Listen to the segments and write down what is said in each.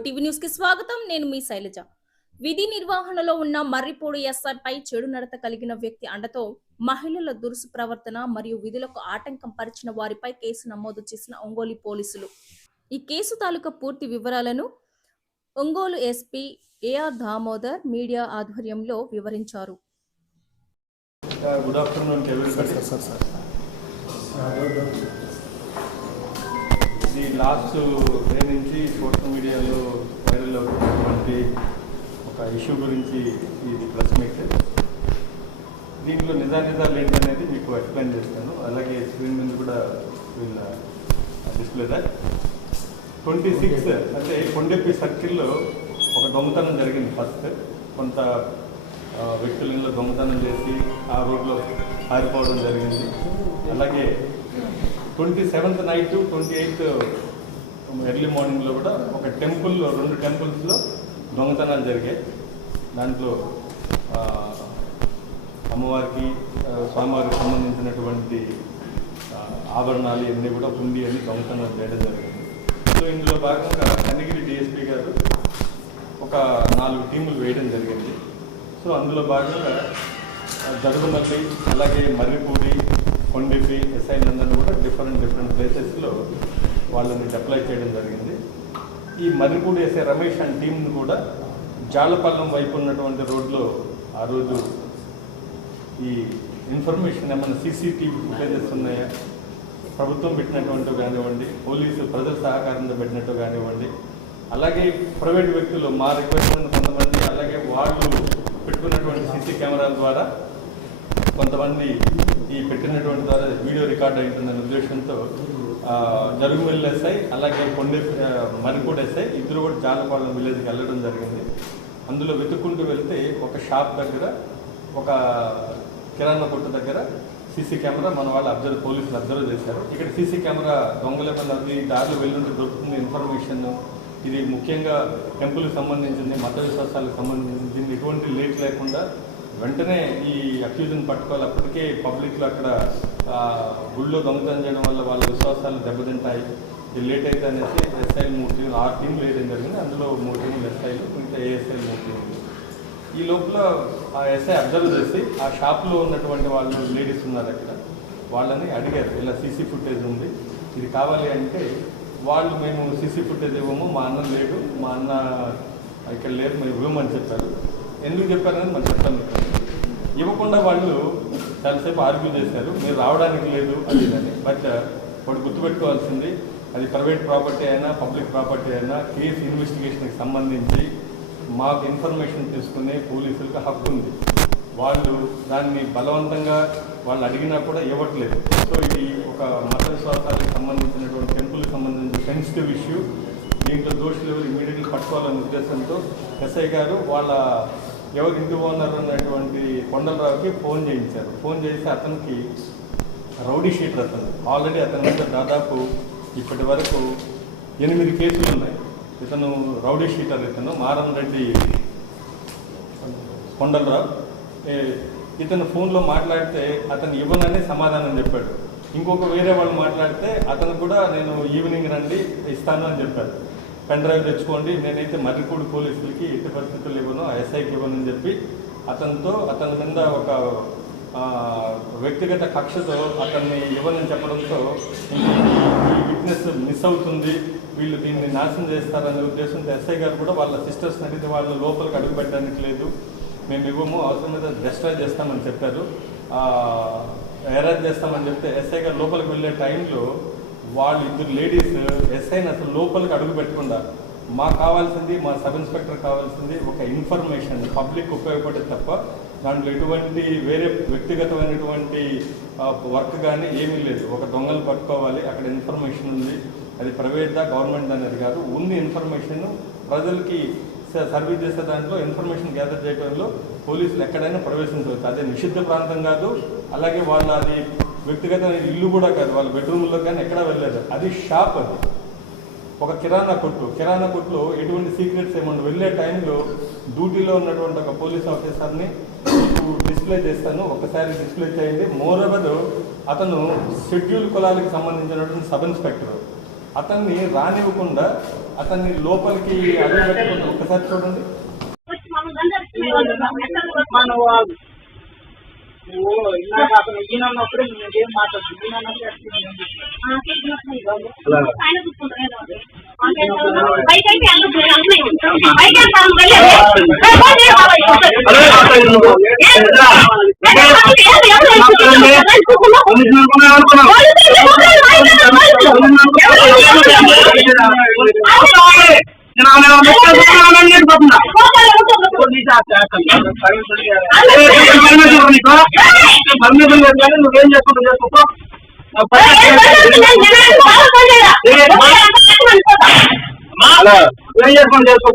OTV news కి స్వాగతం. నేను మీ శైలజ. విధి నిర్వహణలో ఉన్న మర్రిపూడి ఎస్ఐపై చెడు నడత కలిగిన వ్యక్తి అండతో మహిళల దురుసు ప్రవర్తన మరియు విధులకు ఆటంకం పరిచిన వారిపై కేసు నమోదు చేసిన ఒంగోలు పోలీసులు. ఈ కేసు తాలూకా పూర్తి వివరాలను Ongole SP AR Damodar media ఆధ్వర్యంలో వివరించారు. గుడ్ ఆఫ్టర్నూన్ ఇది లాస్ట్ డే నుంచి సోషల్ మీడియాలో వైరల్ అవుతున్నటువంటి ఒక ఇష్యూ గురించి ఇది ప్రెస్ మీట్. దీంట్లో నిజానిజాలు ఏంటనేది మీకు ఎక్స్ప్లెయిన్ చేస్తాను. అలాగే స్క్రీన్ మీద కూడా వీళ్ళ డిస్ప్లే 26 అంటే కొండెప్పి సర్కిల్లో ఒక దొంగతనం జరిగింది. ఫస్ట్ కొంత వ్యక్తులలో దొంగతనం చేసి ఆ రోడ్లో పారిపోవడం జరిగింది. అలాగే 27th నైట్ 28th ఎర్లీ మార్నింగ్లో కూడా ఒక టెంపుల్లో 2 టెంపుల్స్లో దొంగతనాలు జరిగాయి. దాంట్లో అమ్మవారికి స్వామివారికి సంబంధించినటువంటి ఆభరణాలు ఇవన్నీ కూడా హుండీ అని దొంగతనాలు చేయడం జరిగింది. సో ఇందులో భాగంగా కన్నగిరి డిఎస్పీ గారు ఒక 4 టీములు వేయడం జరిగింది. సో అందులో భాగంగా జరుగుమల్లి, అలాగే మర్రిపూడి, కొండెప్పి ఎస్ఐలందరూ కూడా డిఫరెంట్ ప్లేసెస్లో వాళ్ళని డిప్లాయ్ చేయడం జరిగింది. ఈ మర్రిపూడి ఎస్ఐ రమేష్ అండ్ టీంను కూడా జాలపల్లం వైపు ఉన్నటువంటి రోడ్లో ఆ రోజు ఈ ఇన్ఫర్మేషన్ ఏమైనా సీసీటీవీ ఫుటేజెస్ ఉన్నాయా, ప్రభుత్వం పెట్టినట్టు కానివ్వండి, పోలీసు ప్రజల సహకారంతో పెట్టినట్టు కానివ్వండి, అలాగే ప్రైవేట్ వ్యక్తులు మా రిక్వైర్మెంట్ కొంతమంది, అలాగే వాళ్ళు పెట్టుకున్నటువంటి సీసీ కెమెరాల ద్వారా కొంతమంది ఈ పెట్టినటువంటి ద్వారా వీడియో రికార్డ్ అవుతుందనే ఉద్దేశంతో జరుగుమెల్లి ఎస్ఐ అలాగే మర్రిపూడి ఎస్ఐ ఇద్దరు కూడా జాలపాలెం విలేజ్కి వెళ్ళడం జరిగింది. అందులో వెతుక్కుంటూ వెళ్తే ఒక షాప్ దగ్గర, ఒక కిరాణా కొట్టు దగ్గర సీసీ కెమెరా మన వాళ్ళు పోలీసులు అబ్జర్వ్ చేశారు. ఇక్కడ సీసీ కెమెరా దొంగలేమన్నా దారిలో వెళ్ళుంటే దొరుకుతుంది ఇన్ఫర్మేషన్. ఇది ముఖ్యంగా టెంపుల్కి సంబంధించింది, మత విశ్వాసాలకు సంబంధించింది. ఎటువంటి లేట్ లేకుండా వెంటనే ఈ అక్యూజ్ని పట్టుకోవాలి. అప్పటికే పబ్లిక్లో అక్కడ గుళ్ళో దొంగతనం చేయడం వల్ల వాళ్ళ విశ్వాసాలు దెబ్బతింటాయి. ఇది లేట్ అయితే అనేసి ఎస్ఐలు 3 టీంలు 6 టీంలు వేయడం జరిగింది. అందులో 3 టీంలు ఎస్ఐలు, ఇంకా ఏఎస్ఐలు 3 టీంలు. ఈ లోపల ఆ ఎస్ఐ అబ్జర్వ్ చేసి ఆ షాప్లో ఉన్నటువంటి వాళ్ళు లేడీస్ ఉన్నారు అక్కడ, వాళ్ళని అడిగారు, ఇలా సీసీ ఫుటేజ్ ఉంది, ఇది కావాలి అంటే వాళ్ళు మేము సీసీ ఫుటేజ్ ఇవ్వము, మా అన్న లేడు, మా అన్న ఇక్కడ లేదు, మేము ఇవ్వమని చెప్పారు. ఎందుకు చెప్పారని మనం చెప్తాను. ఇవ్వకుండా వాళ్ళు చాలాసేపు ఆర్గ్యూ చేశారు, మీరు రావడానికి లేదు అది అని. బట్ వాడు గుర్తుపెట్టుకోవాల్సింది, అది ప్రైవేట్ ప్రాపర్టీ అయినా పబ్లిక్ ప్రాపర్టీ అయినా కేసు ఇన్వెస్టిగేషన్కి సంబంధించి మాకు ఇన్ఫర్మేషన్ తీసుకునే పోలీసులకు హక్కు ఉంది. వాళ్ళు దాన్ని బలవంతంగా వాళ్ళు అడిగినా కూడా ఇవ్వట్లేదు. సో ఇది ఒక మత విశ్వాసాలకు సంబంధించినటువంటి టెంపుల్కి సంబంధించిన సెన్సిటివ్ ఇష్యూ. దీంట్లో దోషులు ఎవరు ఇమీడియట్గా పట్టుకోవాలనే ఉద్దేశంతో ఎస్ఐ గారు వాళ్ళ ఎవరు ఇంటి ఓనర్ ఉన్నటువంటి కొండలరావుకి ఫోన్ చేయించారు. ఫోన్ చేసి అతనికి రౌడీ షీటర్, అతను ఆల్రెడీ అతని మీద దాదాపు ఇప్పటి వరకు 8 కేసులు ఉన్నాయి. ఇతను రౌడీ షీటర్, ఇతను మారం రెడ్డి కొండలరావు. ఇతను ఫోన్లో మాట్లాడితే అతను ఇవ్వనని సమాధానం చెప్పాడు. ఇంకొక వేరే వాళ్ళు మాట్లాడితే అతను కూడా నేను ఈవినింగ్ రండి ఇస్తాను అని చెప్పారు. పెన్ డ్రైవ్ తెచ్చుకోండి, నేనైతే మర్రిపూడి పోలీసులకి ఎట్టి పరిస్థితులు ఇవ్వను, ఆ ఎస్ఐకి ఇవ్వనని చెప్పి అతని మీద ఒక వ్యక్తిగత కక్షతో అతన్ని ఇవ్వనని చెప్పడంతో ఈ విట్నెస్ మిస్ అవుతుంది, వీళ్ళు దీన్ని నాశనం చేస్తారనే ఉద్దేశంతో ఎస్ఐ గారు కూడా వాళ్ళ సిస్టర్స్ని అడిగితే వాళ్ళు లోపలికి అడుగు పెట్టడానికి లేదు, మేము ఇవ్వము, అవసరం మీద డిస్ట్రాయ్ చేస్తామని చెప్పారు, అరెస్ట్ చేస్తామని చెప్తే ఎస్ఐ గారు లోపలికి వెళ్ళే టైంలో వాళ్ళు 2 లేడీస్ ఎస్ఐని అసలు లోపలికి అడుగు పెట్టకుండా, మాకు కావాల్సింది, మా సబ్ ఇన్స్పెక్టర్ కావాల్సింది ఒక ఇన్ఫర్మేషన్, పబ్లిక్ ఉపయోగపడే తప్ప దాంట్లో ఎటువంటి వేరే వ్యక్తిగతమైనటువంటి వర్క్ కానీ ఏమీ లేదు. ఒక దొంగలు పట్టుకోవాలి, అక్కడ ఇన్ఫర్మేషన్ ఉంది, అది ప్రైవేట్దా గవర్నమెంట్ అనేది కాదు, ఉంది ఇన్ఫర్మేషన్ ప్రజలకి సర్వీస్ చేసే దాంట్లో ఇన్ఫర్మేషన్ గ్యాదర్ చేయడంలో పోలీసులు ఎక్కడైనా ప్రవేశించవచ్చు. అదే నిషిద్ధ ప్రాంతం కాదు, అలాగే వాళ్ళ అది వ్యక్తిగతమైన ఇల్లు కూడా కాదు, వాళ్ళ బెడ్రూమ్లో కానీ ఎక్కడా వెళ్ళలేదు. అది షాప్, అది ఒక కిరాణా కొట్టులో ఎటువంటి సీక్రెట్స్ ఏమన్నా వెళ్ళే టైంలో డ్యూటీలో ఉన్నటువంటి ఒక పోలీస్ ఆఫీసర్ని డిస్ప్లే చేస్తాను, ఒకసారి డిస్ప్లే చేయండి. మోరోవర్ అతను షెడ్యూల్ కులాలకు సంబంధించినటువంటి సబ్ ఇన్స్పెక్టర్, అతన్ని రానివ్వకుండా అతన్ని లోపలికి అడుగు పెట్టుకుంటూ ఒక్కసారి చూడండి. అతను ఈయనప్పుడు ఏం మాట్లాడుతుంది నువ్వేం చేసుకుంటూ చేసుకో ఏం చేసుకుంటూ చేసుకో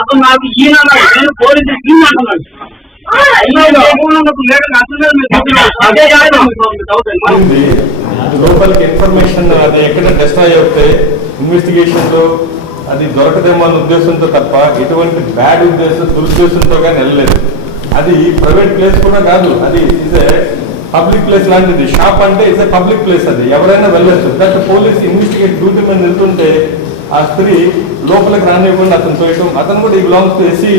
అతను నాకు ఈయన పోలీసు అంటున్నాడు. లోపలికి ఇన్ఫర్మేషన్ అది ఎక్కడ డిస్ట్రాయ్ అవుతే ఇన్వెస్టిగేషన్ లో అది దొరకదేమో అన్న ఉద్దేశంతో తప్ప ఎటువంటి బ్యాడ్ దురుద్దేశంతో కానీ వెళ్ళలేదు. అది ప్రైవేట్ ప్లేస్ కూడా కాదు, అది ఇస్ ఏ పబ్లిక్ ప్లేస్ లాంటిది. షాప్ అంటే ఇస్ ఏ పబ్లిక్ ప్లేస్, అది ఎవరైనా వెళ్ళొచ్చు. దట్ పోలీస్ ఇన్వెస్టిగేట్ డ్యూటీ మీద వెళ్తుంటే ఆ స్త్రీ లోపలికి రానివ్వకుండా అతను తోయటం. అతను కూడా ఈ బిలాంగ్స్ టు ఎస్సీ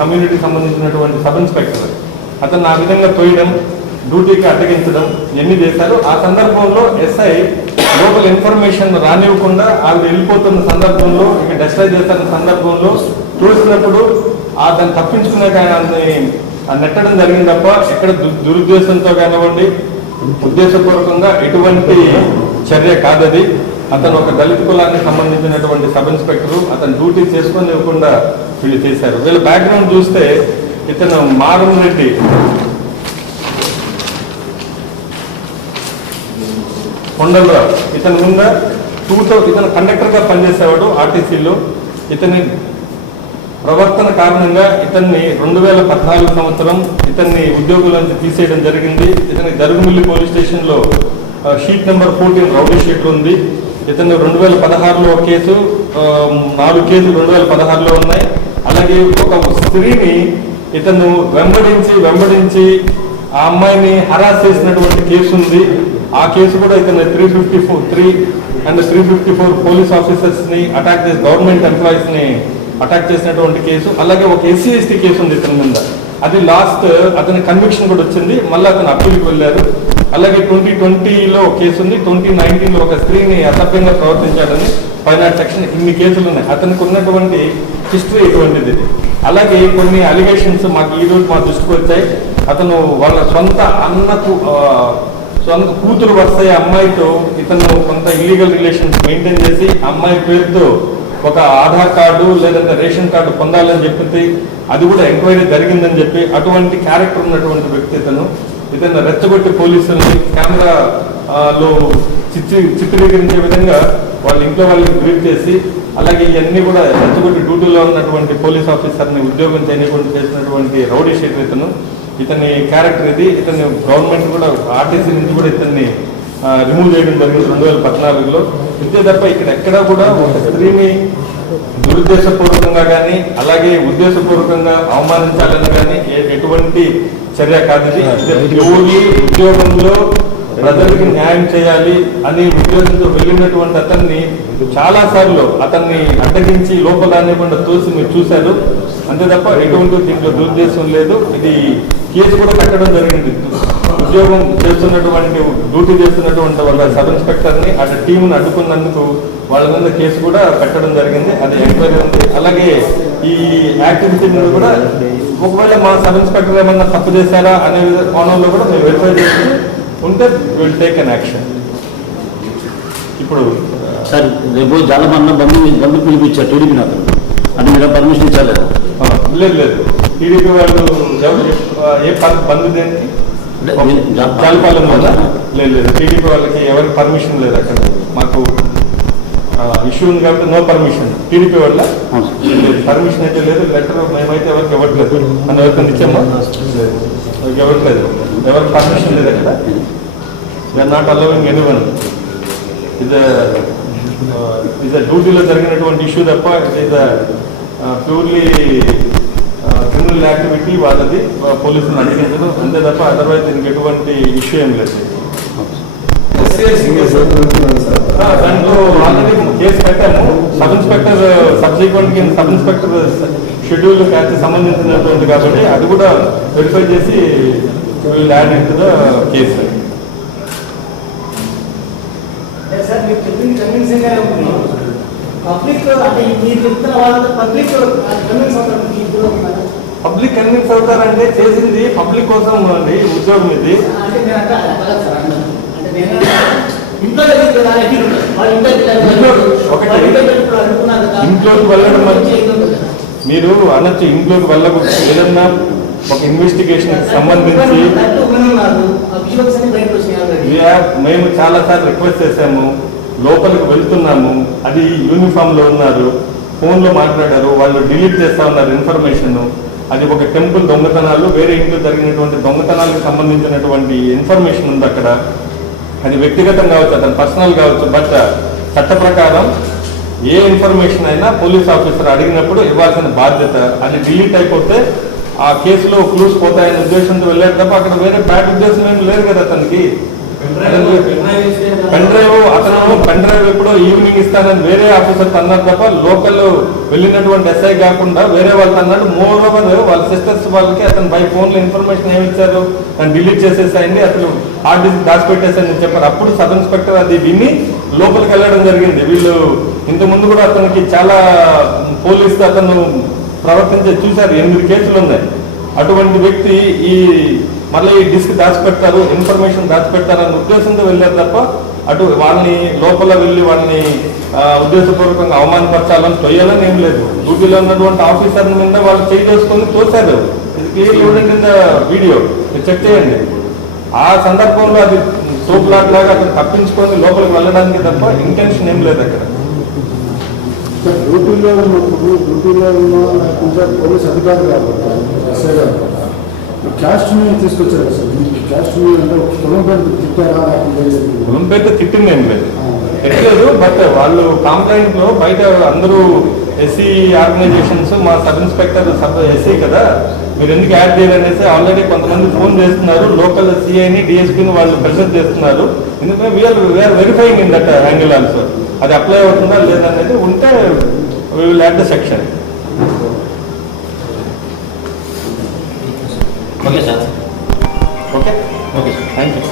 కమ్యూనిటీకి సంబంధించినటువంటి సబ్ ఇన్స్పెక్టర్. అతను ఆ విధంగా తోయడం, డ్యూటీకి అడ్డగించడం ఇవన్నీ చేశారు. ఆ సందర్భంలో ఎస్ఐ లోపల ఇన్ఫర్మేషన్ రానివ్వకుండా ఆవిడ వెళ్ళిపోతున్న సందర్భంలో, ఇక డిస్ట్రాయ్ చేస్తున్న సందర్భంలో చూసినప్పుడు దాన్ని తప్పించుకునే కానీ నెట్టడం జరిగింది తప్ప ఎక్కడ దురుద్దేశంతో కానివ్వండి ఉద్దేశపూర్వకంగా ఎటువంటి చర్య కాదది. అతను ఒక దళిత కులానికి సంబంధించినటువంటి సబ్ ఇన్స్పెక్టర్, అతను డ్యూటీ చేసుకొని ఇవ్వకుండా వీళ్ళు చేశారు. వీళ్ళ బ్యాక్గ్రౌండ్ చూస్తే ఇతను మారం రెడ్డి కొండలరావు, ఇతను ముందు ఇతను కండక్టర్గా పనిచేసేవాడు ఆర్టీసీలో. ఇతని ప్రవర్తన కారణంగా ఇతన్ని 2014 సంవత్సరం ఇతన్ని ఉద్యోగులను తీసేయడం జరిగింది. ఇతని దరుగుమిల్లి పోలీస్ స్టేషన్లో షీట్ నెంబర్ 14 రౌడీ షీట్ ఉంది. ఇతను 2016లో ఒక కేసు, 4 కేసులు 2016లో ఉన్నాయి. అలాగే ఒక స్త్రీని ఇతను వెంబడించి ఆ అమ్మాయిని హరాస్ చేసినటువంటి కేసు ఉంది. ఆ కేసు కూడా ఇతను 354 పోలీస్ ఆఫీసర్స్ ని అటాక్ చేసి గవర్నమెంట్ ఎంప్లాయీస్ ని అటాక్ చేసినటువంటి కేసు. అలాగే ఒక SC/ST కేసు ఉంది ఇతని మీద. అది లాస్ట్ అతని కన్విక్షన్ కూడా వచ్చింది. మళ్ళీ అతను అప్పీల్కి వెళ్ళారు. అలాగే 2020లో ఒక కేసు ఉంది. 2019లో ఒక స్త్రీని అసభ్యంగా ప్రవర్తించాడని 5 సెక్షన్. ఇన్ని కేసులు ఉన్నాయి. అతనికి ఉన్నటువంటి హిస్టరీ ఇటువంటిది. అలాగే కొన్ని అలిగేషన్స్ మాకు ఈ రోజు మా దృష్టికి వచ్చాయి. అతను వాళ్ళ సొంత కూతురు వస్తాయి అమ్మాయితో ఇతను కొంత ఇల్లీగల్ రిలేషన్స్ మెయింటైన్ చేసి అమ్మాయి పేరుతో ఒక ఆధార్ కార్డు లేదంటే రేషన్ కార్డు పొందాలని చెప్పి అది కూడా ఎంక్వైరీ జరిగిందని చెప్పి అటువంటి క్యారెక్టర్ ఉన్నటువంటి వ్యక్తి ఇతను రెచ్చగొట్టి పోలీసుల్ని కెమెరాలో చిత్రీకరించే విధంగా వాళ్ళ ఇంట్లో వాళ్ళకి బ్రీఫ్ చేసి అలాగే ఇవన్నీ కూడా రెచ్చగొట్టి డ్యూటీలో ఉన్నటువంటి పోలీస్ ఆఫీసర్ని ఉద్యోగం చేయకుండా చేసినటువంటి రౌడీ షీటర్ ఇతని క్యారెక్టర్ ఇది. ఇతన్ని గవర్నమెంట్ కూడా ఆర్టీసీ నుంచి కూడా ఇతన్ని రిమూవ్ చేయడం జరిగింది 2014లో. ఇంతే తప్ప ఇక్కడ ఎక్కడా కూడా ఒక స్త్రీని దురుద్దేశపూర్వకంగా కానీ అలాగే ఉద్దేశపూర్వకంగా అవమానించాలని కానీ ఎటువంటి చర్య కాదు. ఉద్యోగంలో ప్రజలకి న్యాయం చేయాలి అని ఉద్యోగంతో వెళ్ళినటువంటి అతన్ని చాలా సార్లు అతన్ని అడ్డగించి లోపల తోసి మీరు చూశారు. అంతే తప్ప ఎటువంటి దీంట్లో దురుద్దేశం లేదు. ఇది కేసు కూడా కట్టడం జరిగింది. ఉద్యోగం చేస్తున్నటువంటి డ్యూటీ చేస్తున్నటువంటి వాళ్ళ సబ్ ఇన్స్పెక్టర్ని అటు టీంను అడ్డుకున్నందుకు వాళ్ళ మీద కేసు కూడా పెట్టడం జరిగింది. అది ఎంక్వైరీ ఉంది. అలాగే ఈ యాక్టివిటీ మీద కూడా ఒకవేళ మా సబ్ ఇన్స్పెక్టర్ ఏమన్నా తప్పు చేశారా అనే కోణంలో కూడా మేము వెరిఫై చేసి ఉంటే విల్ టేక్ అన్ యాక్షన్. ఇప్పుడు సార్ రేపు చాలా మంది బంధు పిలిపించారు టీడీపీ నాకు అంటే మీరు పర్మిషన్ ఇచ్చారు? లేదు టీడీపీ వాళ్ళు ఏ బంధు దేనికి జలపాలెం వల్ల లేదు టీడీపీ వాళ్ళకి ఎవరికి పర్మిషన్ లేదు. అక్కడ మాకు ఇష్యూ ఉంది కాబట్టి నో పర్మిషన్. టీడీపీ వల్ల పర్మిషన్ అయితే లేదు. లెటర్ మేమైతే ఎవరికి ఇవ్వట్లేదు. మనం ఎవరికైనా ఇచ్చామా? ఇవ్వట్లేదు. ఎవరికి పర్మిషన్ లేదు. అక్కడ వీఆర్ నాట్ అలౌవింగ్ ఎనీవన్. ఇది డ్యూటీలో జరిగినటువంటి ఇష్యూ తప్ప ఇది ప్యూర్లీ క్రిమినల్ యాక్టివిటీ వాళ్ళది, పోలీసులు అడిగించడం అంతే తప్ప అదర్వైజ్ దీనికి ఎటువంటి ఇష్యూ ఏం లేదు. దాంట్లో ఆల్రెడీ కేసు పెట్టాము. సబ్ ఇన్స్పెక్టర్ సబ్సిక్వెంట్ కింద సబ్ ఇన్స్పెక్టర్ షెడ్యూల్ క్యాచ్ సంబంధించినటువంటి కాబట్టి అది కూడా వెరిఫై చేసి will add in to the case. Sir మీరు చెప్పింది కన్విన్సింగ్ గానే ఉంటుంది. పబ్లిక్ అంటే మీరు చెప్తున్న వాళ్ళతో పబ్లిక్ కన్విన్స్ అవుతారు. పబ్లిక్ కన్విన్స్ అవుతారంటే చేసింది పబ్లిక్ కోసం అండి, ఉద్యోగం ఇది. అంటే నేను అంటే అంటే నేను ఇంట్లో కదా ఇంట్లోకి వెళ్ళడం మీరు అనొచ్చు, ఇంట్లోకి వెళ్ళకూడదు. ఏదన్నా ఒక ఇన్వెస్టిగేషన్ సంబంధించి మేము చాలా సార్లు రిక్వెస్ట్ చేశాము, లోపలికి వెళ్తున్నాము, అది యూనిఫామ్ లో ఉన్నారు, ఫోన్ లో మాట్లాడారు, వాళ్ళు డిలీట్ చేస్తా ఉన్నారు ఇన్ఫర్మేషన్. అది ఒక టెంపుల్ దొంగతనాలు, వేరే ఇంట్లో జరిగినటువంటి దొంగతనాలకు సంబంధించినటువంటి ఇన్ఫర్మేషన్ ఉంది అక్కడ. అది వ్యక్తిగతం కావచ్చు, అతను పర్సనల్ కావచ్చు, బట్ చట్ట ప్రకారం ఏ ఇన్ఫర్మేషన్ అయినా పోలీస్ ఆఫీసర్ అడిగినప్పుడు ఇవ్వాల్సిన బాధ్యత. అది డిలీట్ అయిపోతే ఆ కేసులో క్లూస్ పోతాయనే ఉద్దేశంతో వెళ్ళారు తప్ప అక్కడ వేరే బ్యాడ్ ఉద్దేశం ఏం లేదు కదా అతనికి. పెన్ డ్రైవ్ అతను పెన్ డ్రైవ్ ఎప్పుడో ఈవినింగ్ ఇస్తానని వేరే ఆఫీసర్ అన్నారు తప్ప లోకల్ వెళ్ళినటువంటి ఎస్ఐ కాకుండా వేరే వాళ్ళు అన్నాడు. మోర్ ఓవర్ వాళ్ళ సిస్టర్స్ వాళ్ళకి అతను బై ఫోన్ లో ఇన్ఫర్మేషన్ ఏమి ఇచ్చారు, తను డిలీట్ చేసేసాయండి, అసలు హార్డ్ డిస్క్ దాచిపెట్టేసాయని చెప్పారు. అప్పుడు సబ్ ఇన్స్పెక్టర్ అది విని లోపలికి వెళ్ళడం జరిగింది. వీళ్ళు ఇంతకుముందు కూడా అతనికి చాలా పోలీసు అతను ప్రవర్తించే చూశారు. 8 కేసులు ఉన్నాయి. అటువంటి వ్యక్తి ఈ మళ్ళీ ఈ డిస్క్ దాచిపెడతారు, ఇన్ఫర్మేషన్ దాచిపెడతారు అనే ఉద్దేశంతో వెళ్ళారు తప్ప అటు వాళ్ళని లోపల వెళ్ళి వాళ్ళని ఉద్దేశపూర్వకంగా అవమానపరచాలని తొయ్యాలని ఏం లేదు. డ్యూటీలో ఉన్నటువంటి ఆఫీసర్ మీద వాళ్ళు చేయి చేసుకొని తోశారు. ఇది clearly evident in the video, మీరు చెక్ చేయండి. ఆ సందర్భంలో అది సోపులాట్ లాగా అతను తప్పించుకొని లోపలికి వెళ్ళడానికి తప్ప ఇంటెన్షన్ ఏం లేదు అక్కడ. డ్యూటీలో ఉన్నప్పుడు డ్యూటీలో ఉన్న కొంచెం పోలీస్ అధికారులు కాబట్టి ఎస్ఐ గారు క్యాస్ట్ మీద తీసుకొచ్చారు కదా సార్. క్యాస్ట్ మీద అంటే కులం పేరు తిట్టారా? కులం పేరుతో తిట్టింది ఏం లేదు, తెలియదు. బట్ వాళ్ళు కంప్లైంట్ లో బయట అందరూ ఎస్సీ ఆర్గనైజేషన్స్ మా సబ్ ఇన్స్పెక్టర్ ఎస్సీ కదా, మీరు ఎందుకు యాడ్ చేయాలనేసి ఆల్రెడీ కొంతమంది ఫోన్ చేస్తున్నారు. లోకల్ సిఐని డిఎస్పీని వాళ్ళు ప్రెషర్ చేస్తున్నారు. ఎందుకంటే we are verifying in that angle also. అది అప్లై అవుతుందా లేదనేది ఉంటే we will add the section. Okay sir. Okay, okay sir. Thank you.